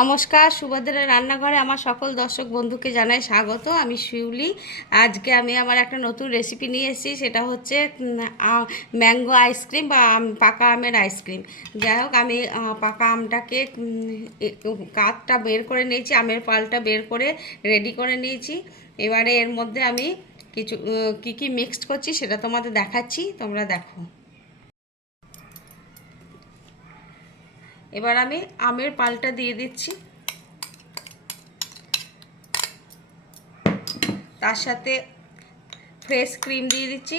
নমস্কার, সুভদ্রা রান্নাঘরে আমার সকল দর্শক বন্ধুকে জানাই স্বাগত। আমি শিউলি। আজকে আমি আমার একটা নতুন রেসিপি নিয়ে এসেছি, সেটা হচ্ছে ম্যাঙ্গো আইসক্রিম বা পাকা আমের আইসক্রিম। যাই হোক, আমি পাকা আমটাকে কাঠটা বের করে নিয়েছি, আমের পালটা বের করে রেডি করে নিয়েছি। এবারে এর মধ্যে আমি কিছু কী মিক্সড করছি সেটা তোমাদের দেখাচ্ছি, তোমরা দেখো। এবার আমি আমের পালটা দিয়ে দিচ্ছি, তার সাথে ফ্রেশ ক্রিম দিয়ে দিচ্ছি।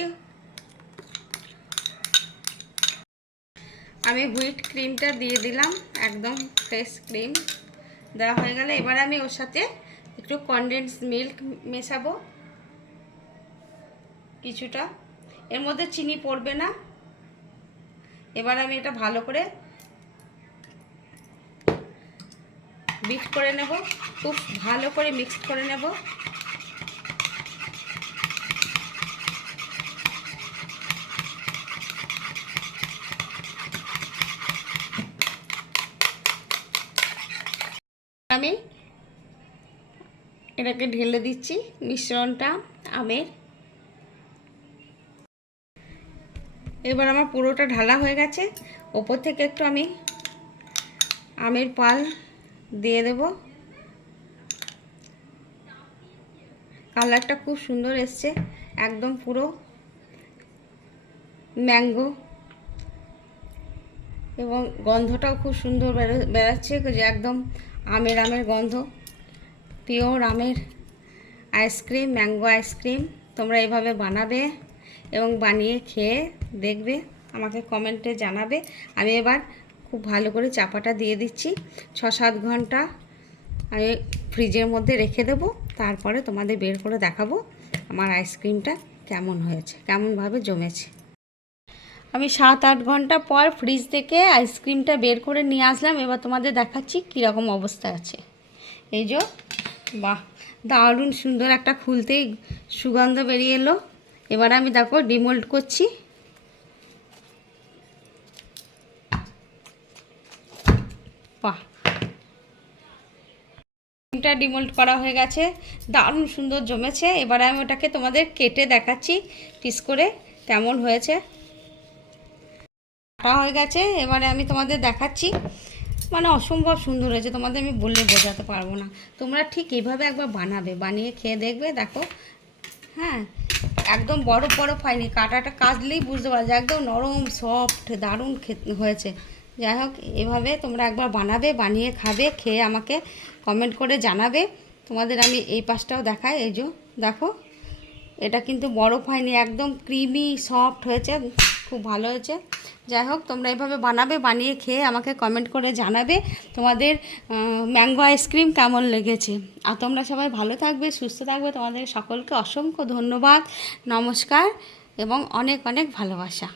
আমি হুইট ক্রিমটা দিয়ে দিলাম, একদম ফ্রেশ ক্রিম দেওয়া হয়ে গেলে এবার আমি ওর সাথে একটু কনডেন্স মিল্ক মেশাবো কিছুটা। এর মধ্যে চিনি পড়বে না। এবার আমি এটা ভালো করে বিট করে নেব, খুব ভালো করে মিক্স করে নেব। আমি এটাকে ঢেলে দিচ্ছি মিশ্রণটা আমের। এবার আমার পুরোটা ঢালা হয়ে গেছে। ওপর থেকে একটু আমি আমের পাল দিয়ে দেব। কালারটা খুব সুন্দর এসছে, একদম পুরো ম্যাঙ্গো, এবং গন্ধটাও খুব সুন্দর বেরাচ্ছে, যে একদম আমের গন্ধ। পিওর আমের আইসক্রিম, ম্যাঙ্গো আইসক্রিম তোমরা এভাবে বানাবে এবং বানিয়ে খেয়ে দেখবে, আমাকে কমেন্টে জানাবে। আমি এবার খুব ভালো করে চাপাটা দিয়ে দিচ্ছি। 6-7 ঘন্টা আমি ফ্রিজের মধ্যে রেখে দেবো, তারপরে তোমাদের বের করে দেখাবো আমার আইসক্রিমটা কেমন হয়েছে, কেমনভাবে জমেছে। আমি 7-8 ঘন্টা পর ফ্রিজ থেকে আইসক্রিমটা বের করে নিয়ে আসলাম। এবার তোমাদের দেখাচ্ছি কীরকম অবস্থা আছে। এই যে, বাহ, দারুণ সুন্দর, একটা খুলতেই সুগন্ধ বেরিয়ে এলো। এবার আমি দেখো ডিমোল্ড করছি। বাহ, ডিমটা ডিমোল্ড করা হয়ে গেছে, দারুণ সুন্দর জমেছে। এবারে আমি ওটাকে তোমাদের কেটে দেখাচ্ছি পিস করে কেমন হয়েছে। কাটা হয়ে গেছে, এবারে আমি তোমাদের দেখাচ্ছি, মানে অসম্ভব সুন্দর হয়েছে, তোমাদের আমি বললে বোঝাতে পারবো না। তোমরা ঠিক এইভাবে একবার বানাবে, বানিয়ে খেয়ে দেখবে। দেখো, হ্যাঁ, একদম বরফ বরফ হয়নি, কাটাটা কাটলেই বুঝতে পারছো, একদম নরম সফট দারুণ হয়েছে। যাই হোক, এভাবে তোমরা একবার বানাবে, বানিয়ে খাবে, খেয়ে আমাকে কমেন্ট করে জানাবে। তোমাদের আমি এই পাশটাও দেখাই। এই যে দেখো, এটা কিন্তু বরফ হয়নি, একদম ক্রিমি সফট হয়েছে, খুব ভালো হয়েছে। যাই হোক, তোমরা এভাবে বানাবে, বানিয়ে খেয়ে আমাকে কমেন্ট করে জানাবে তোমাদের ম্যাঙ্গো আইসক্রিম কেমন লেগেছে। আর তোমরা সবাই ভালো থাকবে, সুস্থ থাকবে। তোমাদের সকলকে অসংখ্য ধন্যবাদ, নমস্কার এবং অনেক অনেক ভালোবাসা।